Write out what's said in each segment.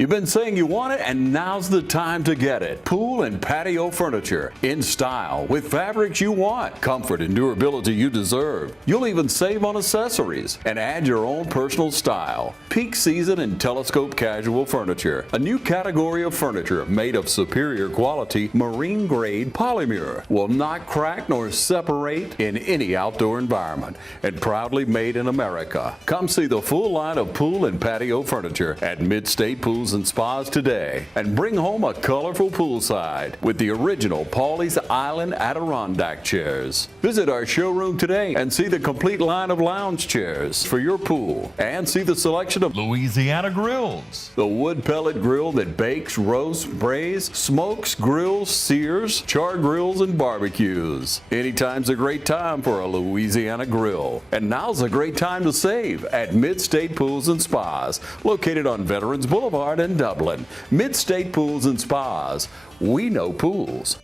You've been saying you want it, and now's the time to get it. Pool and patio furniture in style with fabrics you want, comfort and durability you deserve. You'll even save on accessories and add your own personal style. Peak season and telescope casual furniture, a new category of furniture made of superior quality marine grade polymer, will not crack nor separate in any outdoor environment, and proudly made in America. Come see the full line of pool and patio furniture at Mid-State Pools and Spas today, and bring home a colorful poolside with the original Pawleys Island Adirondack chairs. Visit our showroom today and see the complete line of lounge chairs for your pool, and see the selection of Louisiana grills, the wood pellet grill that bakes, roasts, braise, smokes, grills, sears, char grills, and barbecues. Anytime's a great time for a Louisiana grill, and now's a great time to save at Mid-State Pools and Spas, located on Veterans Boulevard in Dublin. Mid-State Pools and Spas. We know pools.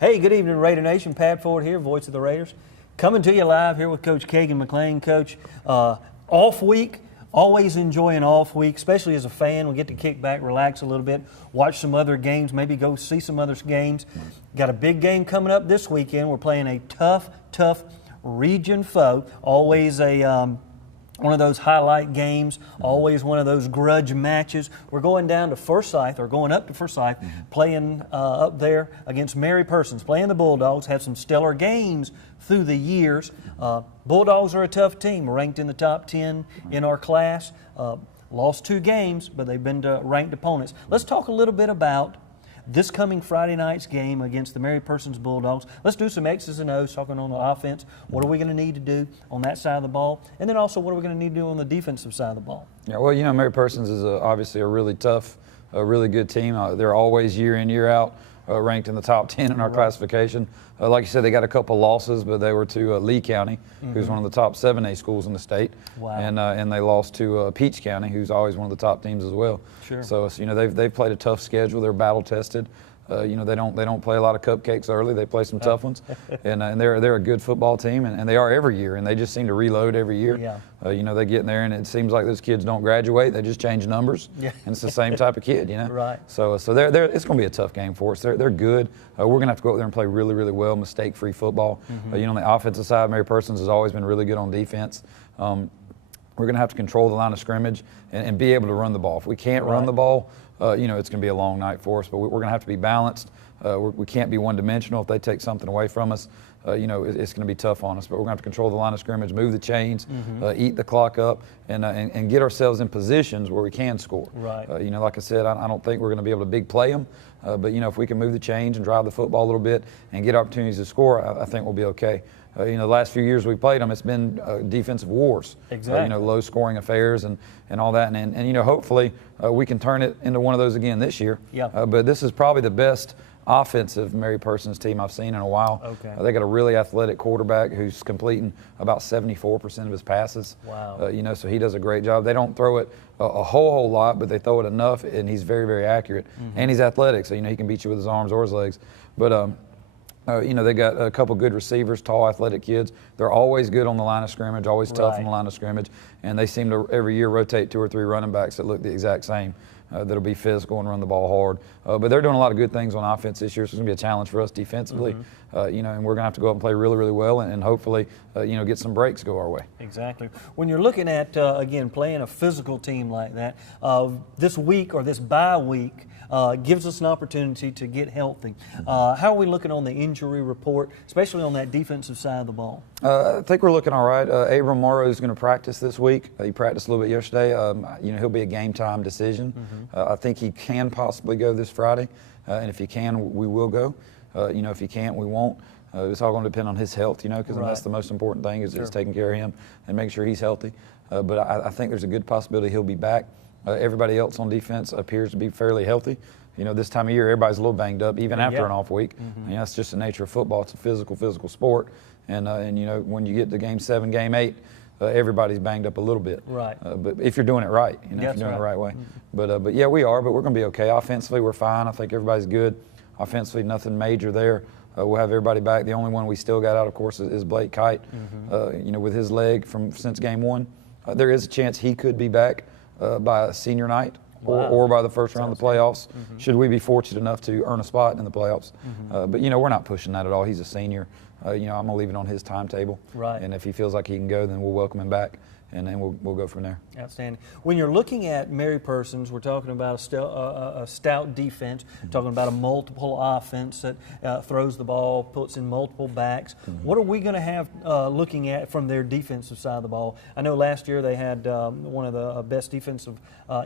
Hey, good evening, Raider Nation. Pat Ford here, voice of the Raiders. Coming to you live here with Coach Kagan McLean. Coach, off week, always enjoy an off week, especially as a fan. We get to kick back, relax a little bit, watch some other games, maybe go see some other games. Got a big game coming up this weekend. We're playing a tough region foe. Always a one of those highlight games, always one of those grudge matches. We're going down to Forsyth, or going up to Forsyth, playing up there against Mary Persons, playing the Bulldogs, have some stellar games through the years. Bulldogs are a tough team, ranked in the top 10 in our class. Lost 2 games, but they've been to ranked opponents. Let's talk a little bit about this coming Friday night's game against the Mary Persons Bulldogs. Let's do some X's and O's, talking on the offense. What are we going to need to do on that side of the ball? And then also, what are we going to need to do on the defensive side of the ball? Yeah, well, you know, Mary Persons is obviously a really tough, a really good team. They're always year in, year out ranked in the top 10 in our classification. Like you said, they got a couple losses, but they were to Lee County, who's one of the top 7A schools in the state. Wow. And they lost to Peach County, who's always one of the top teams as well. Sure. So you know, they've played a tough schedule. They're battle tested. You know, they don't play a lot of cupcakes early. They play some tough ones, and they're a good football team, and they are every year, and they just seem to reload every year. Yeah. You know, they get in there, and it seems like those kids don't graduate. They just change numbers, and it's the same type of kid, you know. Right. So they're it's going to be a tough game for us. They're good. We're going to have to go out there and play really, really well, mistake-free football. You know, on the offensive side, Mary Persons has always been really good on defense. We're going to have to control the line of scrimmage and be able to run the ball. If we can't run the ball, you know, it's going to be a long night for us, but we're going to have to be balanced. We can't be one-dimensional. If they take something away from us, you know, it's going to be tough on us. But we're going to have to control the line of scrimmage, move the chains, eat the clock up, and get ourselves in positions where we can score. Right. You know, like I said, I don't think we're going to be able to big play them, but, you know, if we can move the chains and drive the football a little bit and get opportunities to score, I think we'll be okay. You know, the last few years we played them, it's been defensive wars. Exactly. You know, low-scoring affairs and all that. And you know, hopefully we can turn it into one of those again this year. Yeah. But this is probably the best offensive Mary Persons team I've seen in a while. Okay. They got a really athletic quarterback who's completing about 74% of his passes. Wow. You know, so he does a great job. They don't throw it a whole lot, but they throw it enough, and he's very, very accurate. And he's athletic, so, you know, he can beat you with his arms or his legs. But They got a couple good receivers, tall, athletic kids. They're always good on the line of scrimmage, always tough on the line of scrimmage, and they seem to every year rotate 2 or 3 running backs that look the exact same. That'll be physical and run the ball hard. But they're doing a lot of good things on offense this year, so it's going to be a challenge for us defensively. And we're going to have to go out and play really, really well and hopefully, get some breaks go our way. Exactly. When you're looking at, again, playing a physical team like that, this week or this bye week gives us an opportunity to get healthy. How are we looking on the injury report, especially on that defensive side of the ball? I think we're looking all right. Abram Morrow is going to practice this week. He practiced a little bit yesterday. He'll be a game time decision. I think he can possibly go this Friday, and if he can, we will go. If he can't, we won't. It's all going to depend on his health, because that's the most important thing is taking care of him and making sure he's healthy. But I think there's a good possibility he'll be back. Everybody else on defense appears to be fairly healthy. This time of year, everybody's a little banged up, even after an off week. That's just the nature of football. It's a physical sport. And when you get to game 7, game 8, everybody's banged up a little bit. Right. But if you're doing it right, if you're doing it the right way. But yeah, we are. But we're going to be okay. Offensively, we're fine. I think everybody's good. Offensively, nothing major there. We'll have everybody back. The only one we still got out, of course, is Blake Kite. With his leg since game 1, there is a chance he could be back by senior night. Or by the first round of the playoffs, should we be fortunate enough to earn a spot in the playoffs. But, we're not pushing that at all. He's a senior. I'm going to leave it on his timetable. Right. And if he feels like he can go, then we'll welcome him back, and then we'll go from there. Outstanding. When you're looking at Mary Persons, we're talking about a stout defense, talking about a multiple offense that throws the ball, puts in multiple backs. What are we going to have looking at from their defensive side of the ball? I know last year they had one of the best defensive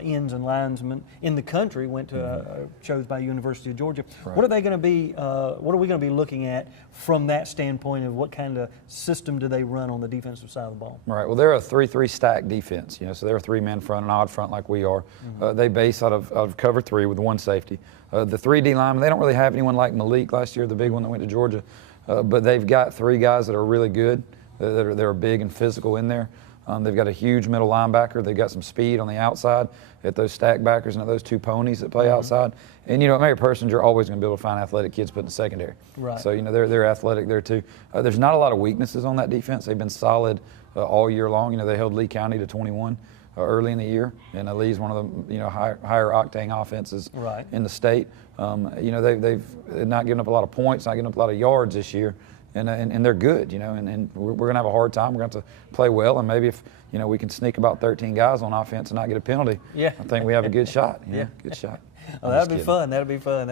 ends and linesmen in the country, went to chose by University of Georgia. Right. What are they going to be? What are we going to be looking at from that standpoint of what kind of system do they run on the defensive side of the ball? Right. Well, they're a 3-3 stack defense. So they're a 3-man front, an odd front like we are. They base out of cover 3 with 1 safety. The 3D linemen, they don't really have anyone like Malik last year, the big one that went to Georgia. But they've got 3 guys that are really good, that are big and physical in there. They've got a huge middle linebacker. They've got some speed on the outside at those stack backers and at those 2 ponies that play outside. And, at Mary Persons, you're always going to be able to find athletic kids put in the secondary. Right. So, they're athletic there too. There's not a lot of weaknesses on that defense. They've been solid all year long. They held Lee County to 21 early in the year. And Lee's one of the, higher octane offenses in the state. They've not given up a lot of points, not giving up a lot of yards this year. And they're good, and we're going to have a hard time. We're going to have to play well, and maybe if, we can sneak about 13 guys on offense and not get a penalty, I think we have a good shot, good shot. Oh, that'd be fun. That'd be fun.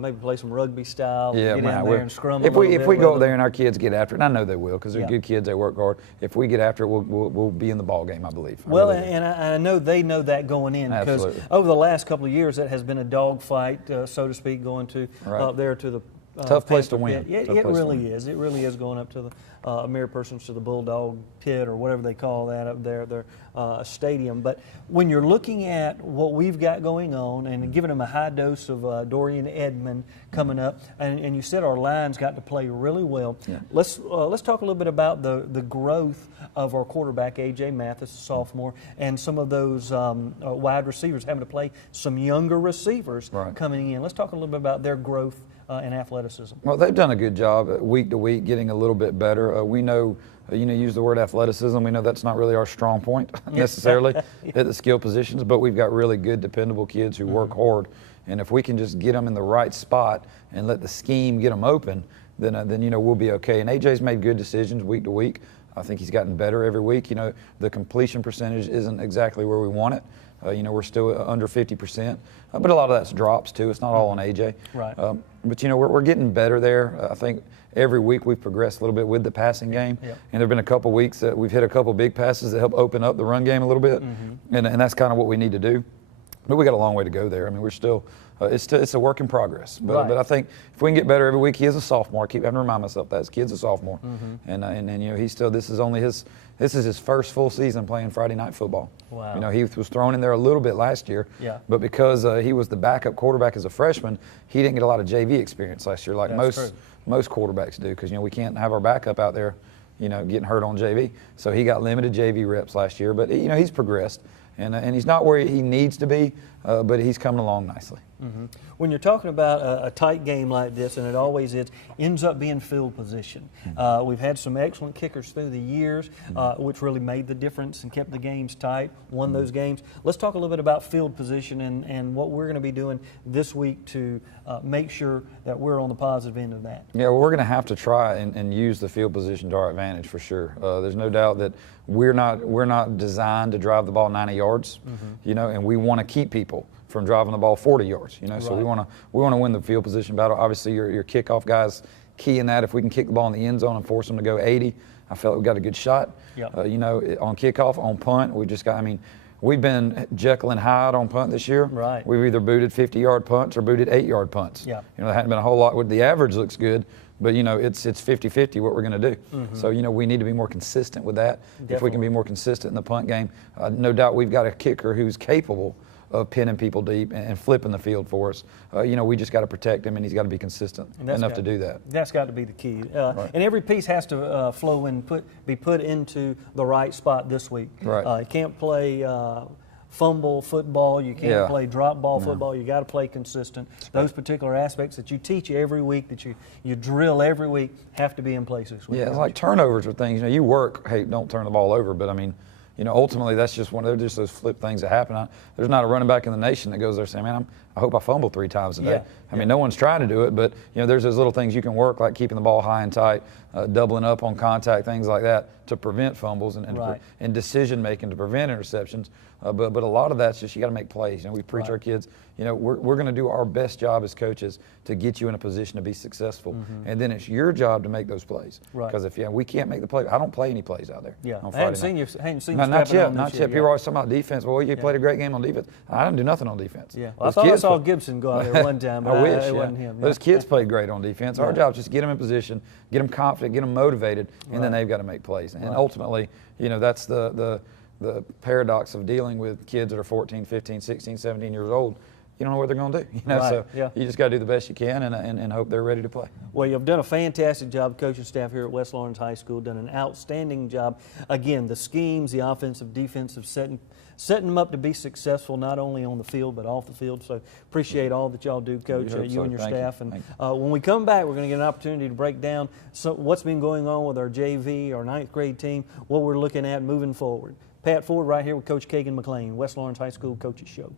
Maybe play some rugby style. Get in there and scrum. If we go up there and our kids get after it, and I know they will because they're good kids, they work hard. If we get after it, we'll be in the ball game, I believe. Well, I know they know that going in because over the last couple of years, it has been a dogfight, so to speak, going to up there to the. Tough place to win. Yeah, it really is. It really is going up to the Mary Persons, to the Bulldog Pit or whatever they call that up there, their stadium. But when you're looking at what we've got going on and giving them a high dose of Dorian Edmond coming up, and you said our line's got to play really well. Yeah. Let's talk a little bit about the growth of our quarterback, A.J. Mathis, a sophomore, and some of those wide receivers having to play some younger receivers coming in. Let's talk a little bit about their growth and athleticism. Well, they've done a good job week to week getting a little bit better. We know, use the word athleticism. We know that's not really our strong point necessarily at the skill positions, but we've got really good, dependable kids who work hard. And if we can just get them in the right spot and let the scheme get them open, then we'll be okay. And AJ's made good decisions week to week. I think he's gotten better every week. The completion percentage isn't exactly where we want it. We're still under 50%, but a lot of that's drops too. It's not all on AJ. Right. But we're getting better there. I think every week we've progressed a little bit with the passing game, and there've been a couple weeks that we've hit a couple big passes that help open up the run game a little bit, and that's kind of what we need to do. But we got a long way to go there. I mean, we're still. It's a work in progress, but I think if we can get better every week, he is a sophomore. I keep having to remind myself that his kid's a sophomore, and he's still. This is his first full season playing Friday night football. Wow. He was thrown in there a little bit last year, but because he was the backup quarterback as a freshman, he didn't get a lot of JV experience last year, like most quarterbacks do, because we can't have our backup out there, getting hurt on JV. So he got limited JV reps last year, but he's progressed. And he's not where he needs to be, but he's coming along nicely. When you're talking about a tight game like this, and it always is, ends up being field position. We've had some excellent kickers through the years, which really made the difference and kept the games tight, won those games. Let's talk a little bit about field position and what we're going to be doing this week to make sure that we're on the positive end of that. Yeah, well, we're going to have to try and use the field position to our advantage for sure. There's no doubt that we're not designed to drive the ball 90 yards, you know, and we want to keep people from driving the ball 40 yards, you know. So we want to win the field position battle. Obviously, your kickoff guys key in that. If we can kick the ball in the end zone and force them to go 80, I felt like we got a good shot. Yep. You know, on kickoff, on punt, we just got. I mean, we've been Jekyll and Hyde on punt this year. Right. We've either booted 50-yard punts or booted 8-yard punts. Yeah. You know, there hadn't been a whole lot. The average looks good, but you know, it's 50-50 what we're going to do. So you know, we need to be more consistent with that. Definitely. If we can be more consistent in the punt game, no doubt we've got a kicker who's capable of pinning people deep and flipping the field for us. You know, we just got to protect him, and he's got to be consistent enough to do that. That's got to be the key. And every piece has to flow and be put into the right spot this week. Right. You can't play fumble football. You can't play drop ball football. You got to play consistent. Those particular aspects that you teach every week, that you drill every week, have to be in place this week. Yeah, it's like turnovers or things. You know, you work, hey, don't turn the ball over, but I mean, you know, ultimately that's just they're just those flip things that happen. There's not a running back in the nation that goes there saying, man, I hope I fumble 3 times today. I mean, no one's trying to do it, but you know, there's those little things you can work, like keeping the ball high and tight, doubling up on contact, things like that, to prevent fumbles and decision making to prevent interceptions. But a lot of that's just you got to make plays. You know, we preach our kids. You know, we're going to do our best job as coaches to get you in a position to be successful, and then it's your job to make those plays. Because if we can't make the play, I don't play any plays out there. Yeah, on I hadn't Friday seen night. you. Not yet. People are always talking about defense. Well, you played a great game on defense. I didn't do nothing on defense. Yeah, well, I thought I saw Gibson go out there one time, but I wish. it wasn't him. Those kids played great on defense. Our job is just get them in position, get them confident, get them motivated, and then they've got to make plays. And ultimately, you know, that's the paradox of dealing with kids that are 14, 15, 16, 17 years old. You don't know what they're going to do, you know. So you just got to do the best you can and hope they're ready to play. Well, you've done a fantastic job, coaching staff here at West Lawrence High School. Done an outstanding job. Again, the schemes, the offensive, defensive, setting them up to be successful, not only on the field but off the field. So appreciate all that y'all do, Coach, you and your staff. And when we come back, we're going to get an opportunity to break down what's been going on with our JV, our 9th grade team, what we're looking at moving forward. Pat Ford right here with Coach Kagan McLean, West Lawrence High School Coaches Show.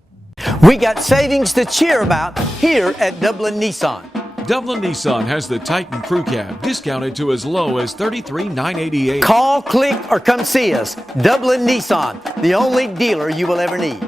We got savings to cheer about here at Dublin Nissan. Dublin Nissan has the Titan Crew Cab discounted to as low as $33,988. Call, click, or come see us. Dublin Nissan, the only dealer you will ever need.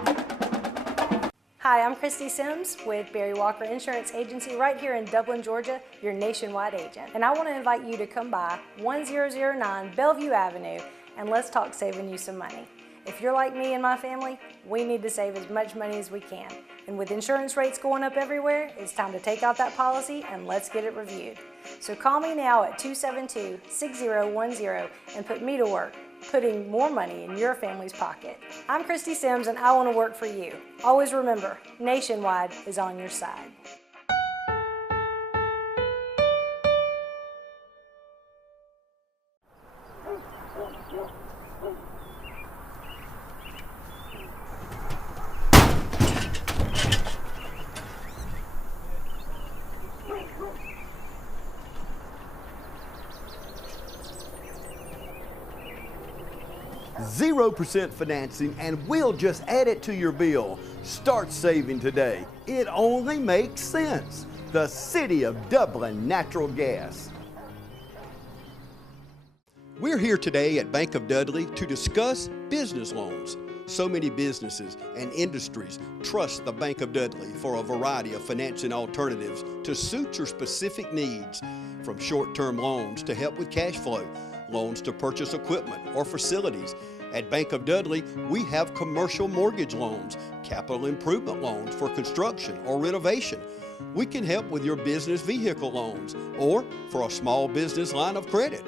Hi, I'm Christy Sims with Barry Walker Insurance Agency right here in Dublin, Georgia, your nationwide agent. And I want to invite you to come by 1009 Bellevue Avenue and let's talk saving you some money. If you're like me and my family, we need to save as much money as we can. And with insurance rates going up everywhere, it's time to take out that policy and let's get it reviewed. So call me now at 272-6010 and put me to work, putting more money in your family's pocket. I'm Christy Sims and I want to work for you. Always remember, Nationwide is on your side. %0 financing, and we'll just add it to your bill. Start saving today. It only makes sense. The City of Dublin Natural Gas. We're here today at Bank of Dudley to discuss business loans. So many businesses and industries trust the Bank of Dudley for a variety of financing alternatives to suit your specific needs, from short-term loans to help with cash flow, loans to purchase equipment or facilities. At Bank of Dudley, we have commercial mortgage loans, capital improvement loans for construction or renovation. We can help with your business vehicle loans or for a small business line of credit.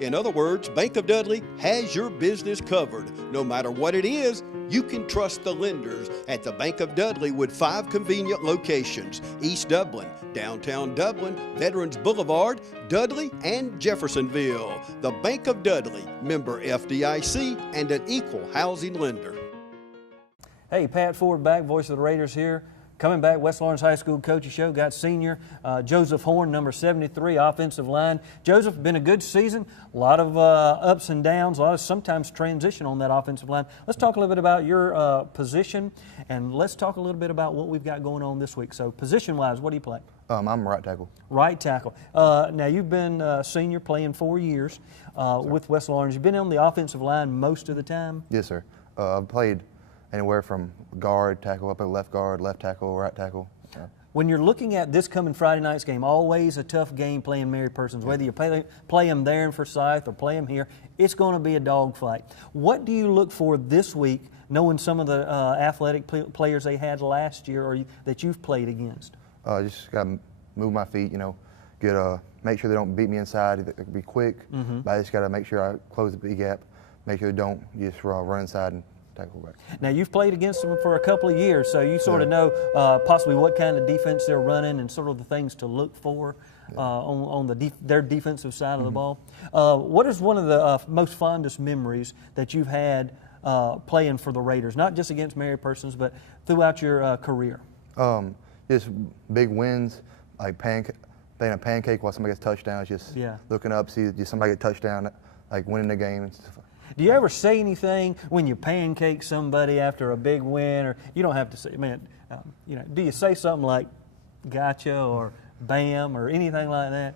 In other words, Bank of Dudley has your business covered. No matter what it is, you can trust the lenders at the Bank of Dudley with 5 convenient locations: East Dublin, downtown Dublin, Veterans Boulevard, Dudley, and Jeffersonville. The Bank of Dudley, member FDIC, and an equal housing lender. Hey, Pat Ford back, voice of the Raiders here. Coming back, West Lawrence High School Coaches Show. Got senior Joseph Horn, number 73, offensive line. Joseph, been a good season. A lot of ups and downs, a lot of sometimes transition on that offensive line. Let's talk a little bit about your position, and let's talk a little bit about what we've got going on this week. So position-wise, what do you play? I'm right tackle. Right tackle. Now, you've been senior playing 4 years with West Lawrence. You've been on the offensive line most of the time? Yes, sir. I've played anywhere from guard, tackle, up at left guard, left tackle, right tackle. When you're looking at this coming Friday night's game, always a tough game playing Mary Persons. Whether you play them there in Forsyth or play them here, it's going to be a dogfight. What do you look for this week, knowing some of the athletic players they had last year or that you've played against? Just got to move my feet, make sure they don't beat me inside. It could be quick, but I just got to make sure I close the big gap, make sure they don't just run inside and tackle back. Now, you've played against them for a couple of years, so you sort of know possibly what kind of defense they're running and sort of the things to look for on their defensive side of the ball. What is one of the most fondest memories that you've had playing for the Raiders, not just against Mary Persons, but throughout your career? Just big wins, like playing a pancake while somebody gets touchdowns, just looking up, see just somebody get touchdown, like winning the game and stuff. Do you ever say anything when you pancake somebody after a big win, or you don't have to say, man, do you say something like gotcha or bam or anything like that?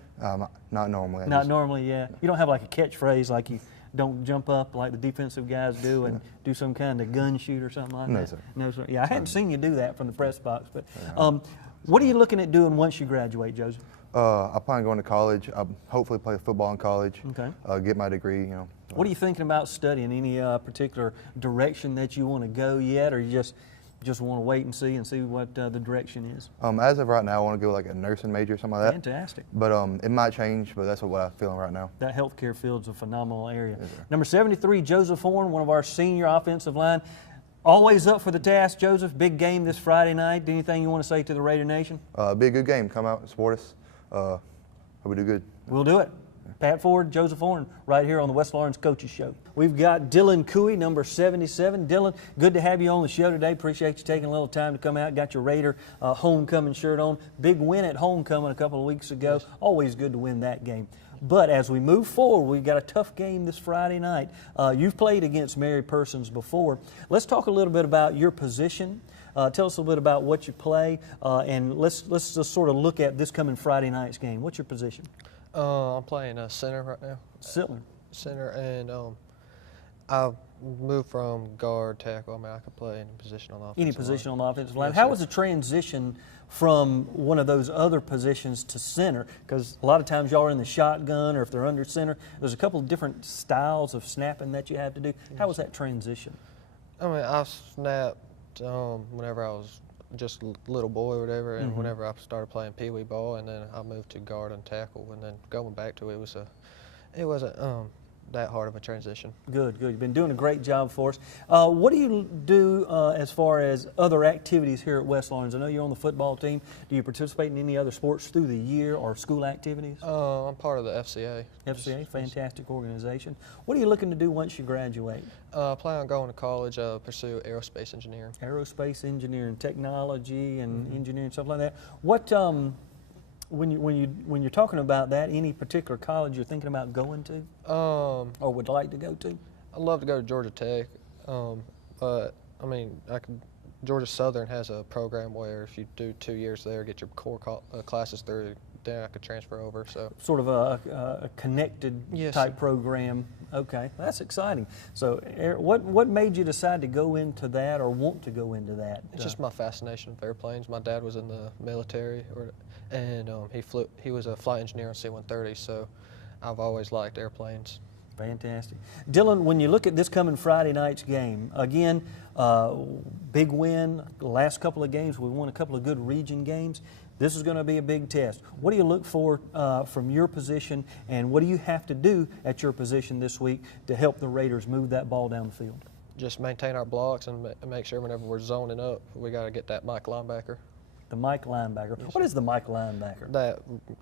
Not normally. Normally, yeah. You don't have like a catchphrase like you don't jump up like the defensive guys do and do some kind of gun shoot or something like that? No, sir. No, sir. Yeah, I hadn't seen you do that from the press box. But what are you looking at doing once you graduate, Joseph? I plan on going to college. I'll hopefully play football in college. Okay. Get my degree. What are you thinking about studying? Any particular direction that you want to go yet, or you just want to wait and see what the direction is? As of right now, I want to go like a nursing major or something like that. Fantastic. But it might change, but that's what I'm feeling right now. That healthcare field's a phenomenal area. Yes, sir. Number 73, Joseph Horn, one of our senior offensive line. Always up for the task, Joseph. Big game this Friday night. Anything you want to say to the Raider Nation? Be a good game. Come out and support us. Hope we do good. We'll do it. Pat Ford, Joseph Horn, right here on the West Lawrence Coaches Show. We've got Dylan Cooey, number 77. Dylan, good to have you on the show today. Appreciate you taking a little time to come out. Got your Raider homecoming shirt on. Big win at homecoming a couple of weeks ago. Always good to win that game. But as we move forward, we've got a tough game this Friday night. You've played against Mary Persons before. Let's talk a little bit about your position. Tell us a little bit about what you play, and let's just sort of look at this coming Friday night's game. What's your position? I'm playing center right now. Center, and I've moved from guard, tackle. I mean, I could play any position on the offensive line. Any position on the offensive line. Yes, How sir. was the transition from one of those other positions to center? Because a lot of times y'all are in the shotgun, or if they're under center, there's a couple of different styles of snapping that you have to do. How was that transition? I mean, I snapped whenever I was just a little boy or whatever, and whenever I started playing pee wee ball, and then I moved to guard and tackle, and then going back to it wasn't that hard of a transition. Good. You've been doing a great job for us. What do you do as far as other activities here at West Lawrence? I know you're on the football team. Do you participate in any other sports through the year or school activities? I'm part of the FCA. FCA, fantastic organization. What are you looking to do once you graduate? Plan on going to college, pursue aerospace engineering. Aerospace engineering, technology, and engineering, stuff like that. What when you're talking about that, any particular college you're thinking about going to, or would like to go to? I'd love to go to Georgia Tech, but I mean, Georgia Southern has a program where if you do 2 years there, get your core classes through, then I could transfer over. So sort of a connected type program. Okay, that's exciting. So, what made you decide to go into that or want to go into that? It's just my fascination with airplanes. My dad was in the military, and he was a flight engineer on C-130, so I've always liked airplanes. Fantastic. Dylan, when you look at this coming Friday night's game, again, big win. The last couple of games, we won a couple of good region games. This is going to be a big test. What do you look for from your position, and what do you have to do at your position this week to help the Raiders move that ball down the field? Just maintain our blocks and make sure whenever we're zoning up, we got to get that Mike linebacker. The Mike linebacker. Yes, what is the Mike linebacker?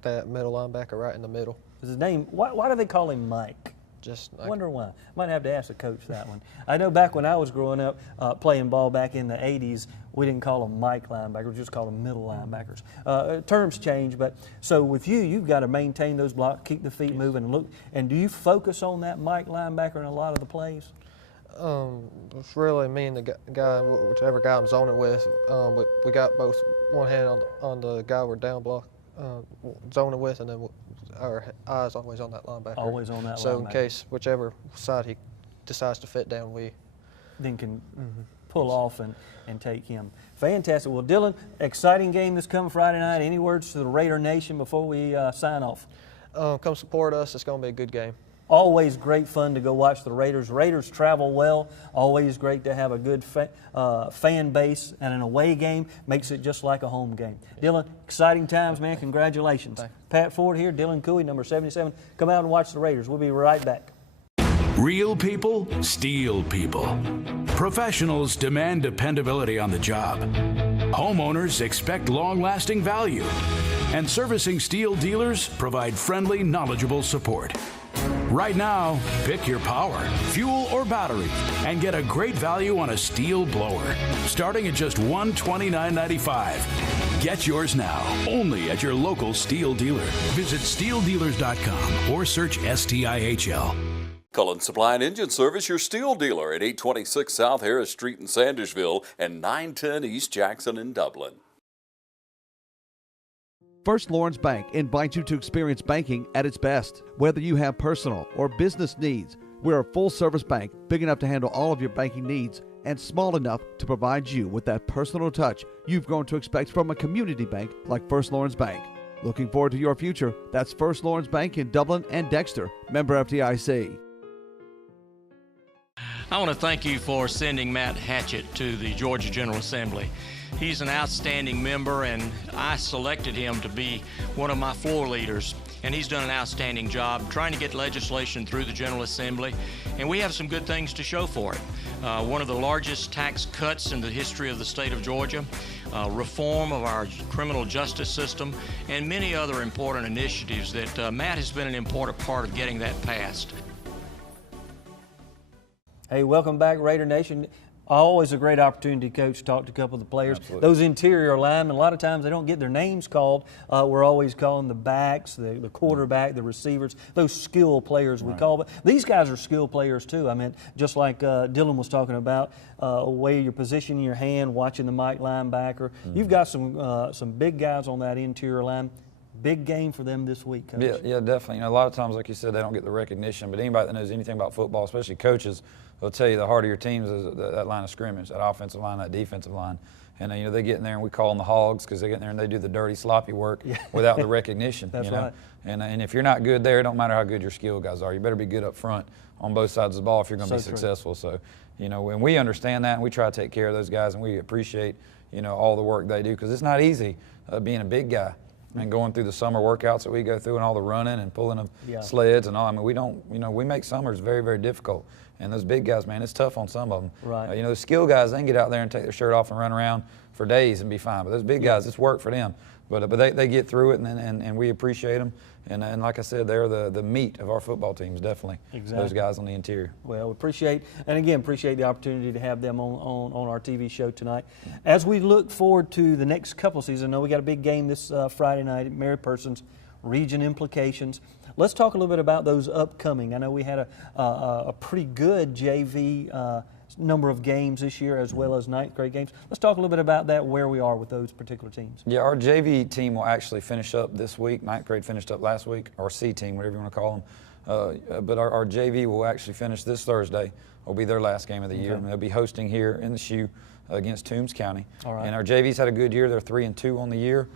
That middle linebacker right in the middle. Is his name? Why do they call him Mike? just I wonder why. Might have to ask the coach that one. I know back when I was growing up playing ball back in the 80s, we didn't call them Mike linebackers, we just called them middle linebackers. Terms change, but so with you, you've got to maintain those blocks, keep the feet moving, and look. And do you focus on that Mike linebacker in a lot of the plays? It's really me and the guy, whichever guy I'm zoning with. We got both one hand on the guy we're down block zoning with, and then our eyes always on that linebacker. Always on that linebacker. So in case whichever side he decides to fit down, we then can pull off and take him. Fantastic. Well, Dylan, exciting game this coming Friday night. Any words to the Raider Nation before we sign off? Come support us. It's going to be a good game. Always great fun to go watch the Raiders. Raiders travel well. Always great to have a good fan base, and an away game makes it just like a home game. Dylan, exciting times, man. Congratulations. Pat Ford here, Dylan Cooey, number 77. Come out and watch the Raiders. We'll be right back. Real people, steal people. Professionals demand dependability on the job. Homeowners expect long-lasting value. And servicing steel dealers provide friendly, knowledgeable support. Right now, pick your power, fuel, or battery, and get a great value on a steel blower, starting at just $129.95. Get yours now, only at your local steel dealer. Visit steeldealers.com or search STIHL. Cullen Supply and Engine Service, your steel dealer at 826 South Harris Street in Sandersville and 910 East Jackson in Dublin. First Lawrence Bank invites you to experience banking at its best. Whether you have personal or business needs, we're a full-service bank big enough to handle all of your banking needs and small enough to provide you with that personal touch you've grown to expect from a community bank like First Lawrence Bank. Looking forward to your future. That's First Lawrence Bank in Dublin and Dexter. Member FDIC. I want to thank you for sending Matt Hatchett to the Georgia General Assembly. He's an outstanding member, and I selected him to be one of my floor leaders. And he's done an outstanding job trying to get legislation through the General Assembly, and we have some good things to show for it. One of the largest tax cuts in the history of the state of Georgia, reform of our criminal justice system, and many other important initiatives that Matt has been an important part of getting that passed. Hey, welcome back, Raider Nation. Always a great opportunity, Coach, to talk to a couple of the players. Absolutely. Those interior linemen, a lot of times they don't get their names called. We're always calling the backs, the quarterback, the receivers, those skill players we call. But these guys are skill players too. I mean, just like Dylan was talking about, way you're positioning your hand, watching the Mike linebacker. You've got some big guys on that interior line. Big game for them this week, Coach. Yeah, definitely. You know, a lot of times, like you said, they don't get the recognition. But anybody that knows anything about football, especially coaches, will tell you the heart of your teams is that line of scrimmage, that offensive line, that defensive line. And you know, they get in there and we call them the hogs because they get in there and they do the dirty, sloppy work without the recognition. That's you know? right. And if you're not good there, it don't matter how good your skill guys are. You better be good up front on both sides of the ball if you're going to be successful. So, you know, when we understand that and we try to take care of those guys and we appreciate, you know, all the work they do, because it's not easy being a big guy. And going through the summer workouts that we go through and all the running and pulling of sleds and all. I mean, we don't, you know, we make summers very, very difficult. And those big guys, man, it's tough on some of them. Right. You know, the skill guys, they can get out there and take their shirt off and run around for days and be fine. But those big guys, it's work for them. But they get through it, and we appreciate them. And like I said, they're the meat of our football teams, definitely. Exactly. Those guys on the interior. Well, we appreciate the opportunity to have them on our TV show tonight. As we look forward to the next couple of seasons, I know we got a big game this Friday night at Mary Persons, region implications. Let's talk a little bit about those upcoming. I know we had a pretty good JV number of games this year, as well as ninth grade games. Let's talk a little bit about that, where we are with those particular teams. Yeah, our JV team will actually finish up this week. Ninth grade finished up last week, or C team, whatever you want to call them. But our JV will actually finish this Thursday. Will be their last game of the year. And they'll be hosting here in the SHU against Toombs County. All right. And our JV's had a good year. They're 3-2 on the year.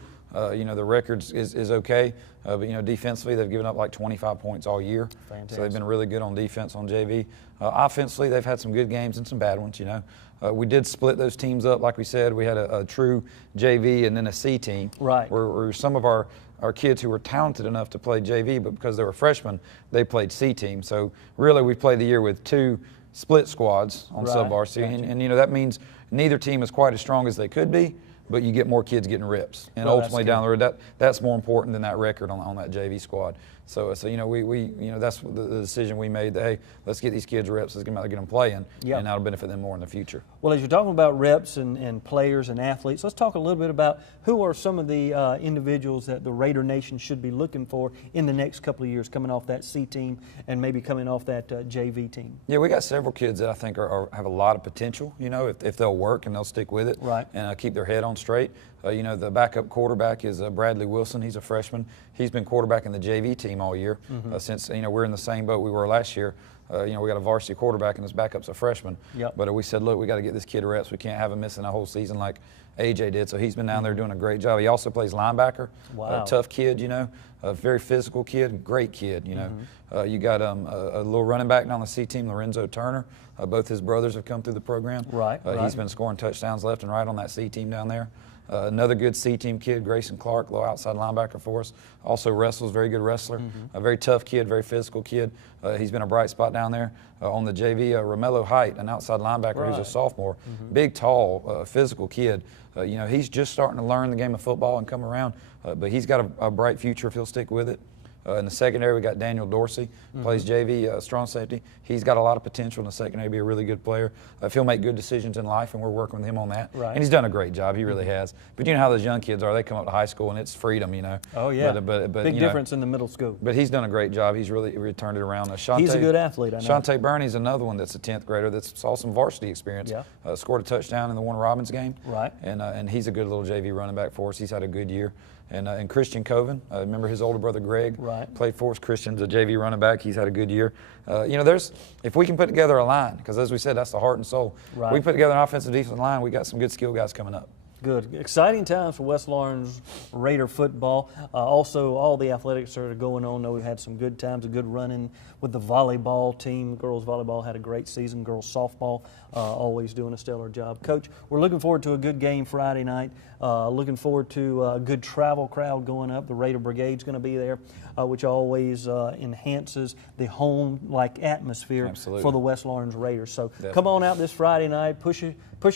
You know, the record is okay, but, you know, defensively, they've given up like 25 points all year. Fantastic. So they've been really good on defense on JV. Offensively, they've had some good games and some bad ones, you know. We did split those teams up, like we said. We had a true JV and then a C team. Right. Where some of our kids who were talented enough to play JV, but because they were freshmen, they played C team. So really, we played the year with two split squads on sub-varsity. Gotcha. And, you know, that means neither team is quite as strong as they could be, but you get more kids getting reps. And ultimately down the road, that's more important than that record on that JV squad. So you know, that's the decision we made. That hey, let's get these kids reps. Let's get them playing, and that'll benefit them more in the future. Well, as you're talking about reps and players and athletes, let's talk a little bit about who are some of the individuals that the Raider Nation should be looking for in the next couple of years, coming off that C team and maybe coming off that JV team. Yeah, we got several kids that I think have a lot of potential. You know, if they'll work and they'll stick with it, right, and keep their head on straight. You know, the backup quarterback is Bradley Wilson. He's a freshman. He's been quarterbacking the JV team all year since, you know, we're in the same boat we were last year. You know, we got a varsity quarterback and his backup's a freshman. Yep. But we said, look, we got to get this kid reps. We can't have him missing a whole season like AJ did. So he's been down there doing a great job. He also plays linebacker. Wow. A tough kid, you know, a very physical kid, great kid, you know. You got a little running back on the C team, Lorenzo Turner. Both his brothers have come through the program. Right. He's been scoring touchdowns left and right on that C team down there. Another good C-team kid, Grayson Clark, low outside linebacker for us. Also wrestles, very good wrestler. A very tough kid, very physical kid. He's been a bright spot down there. On the JV, Romello Height, an outside linebacker who's a sophomore. Big, tall, physical kid. You know, he's just starting to learn the game of football and come around, but he's got a bright future if he'll stick with it. In the secondary, we got Daniel Dorsey, plays JV, strong safety. He's got a lot of potential in the secondary to be a really good player. If he'll make good decisions in life, and we're working with him on that. Right. And he's done a great job. He really has. But you know how those young kids are. They come up to high school, and it's freedom, you know. Oh, yeah. But big difference in the middle school. But he's done a great job. He's really turned it around. He's a good athlete, I know. Shante Burney's another one that's a 10th grader that saw some varsity experience. Yeah. Scored a touchdown in the Warner Robins game. Right. And he's a good little JV running back for us. He's had a good year. And Christian Coven, remember his older brother Greg, played for us. Christian's a JV running back. He's had a good year. You know, if we can put together a line, because as we said, that's the heart and soul. Right. We put together an offensive defensive line, we got some good skill guys coming up. Good. Exciting times for West Lawrence Raider football. Also, all the athletics that are going on. I know we've had some good times, a good run-in with the volleyball team. Girls volleyball had a great season. Girls softball always doing a stellar job. Coach, we're looking forward to a good game Friday night. Looking forward to a good travel crowd going up. The Raider Brigade's going to be there, which always enhances the home-like atmosphere for the West Lawrence Raiders. So come on out this Friday night. Push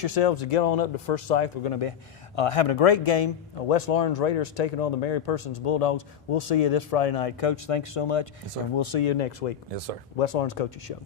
yourselves to get on up to Forsyth. We're going to be having a great game. West Lawrence Raiders taking on the Mary Persons Bulldogs. We'll see you this Friday night. Coach, thanks so much. Yes, sir. And we'll see you next week. Yes, sir. West Lawrence Coaches Show.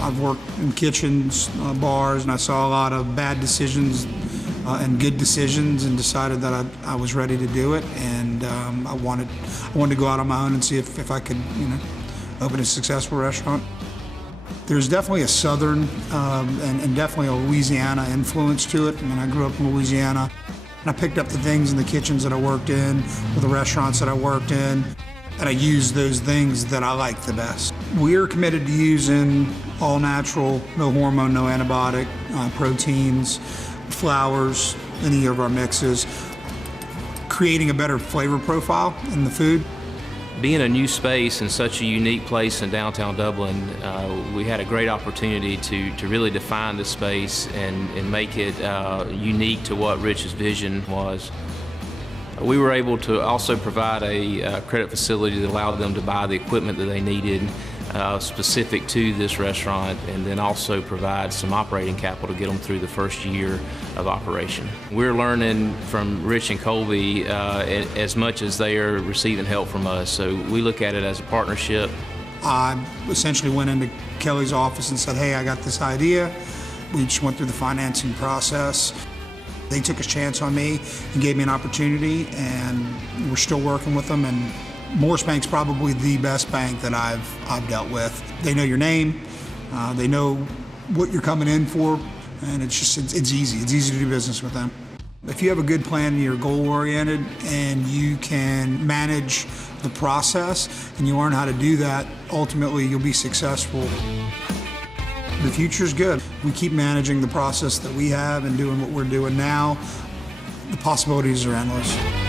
I've worked in kitchens, bars, and I saw a lot of bad decisions and good decisions, and decided that I was ready to do it. And I wanted to go out on my own and see if I could, you know, open a successful restaurant. There's definitely a Southern and definitely a Louisiana influence to it. I mean, I grew up in Louisiana, and I picked up the things in the kitchens that I worked in, or the restaurants that I worked in, and I used those things that I like the best. We're committed to using all natural, no hormone, no antibiotic, proteins, flours, any of our mixes, creating a better flavor profile in the food. Being a new space in such a unique place in downtown Dublin, we had a great opportunity to really define the space and make it unique to what Rich's vision was. We were able to also provide a credit facility that allowed them to buy the equipment that they needed specific to this restaurant, and then also provide some operating capital to get them through the first year of operation. We're learning from Rich and Colby as much as they are receiving help from us, so we look at it as a partnership. I essentially went into Kelly's office and said, hey, I got this idea. We just went through the financing process. They took a chance on me and gave me an opportunity, and we're still working with them. And Morris Bank's probably the best bank that I've dealt with. They know your name, they know what you're coming in for, and it's easy. It's easy to do business with them. If you have a good plan and you're goal-oriented and you can manage the process and you learn how to do that, ultimately you'll be successful. The future's good. We keep managing the process that we have and doing what we're doing now. The possibilities are endless.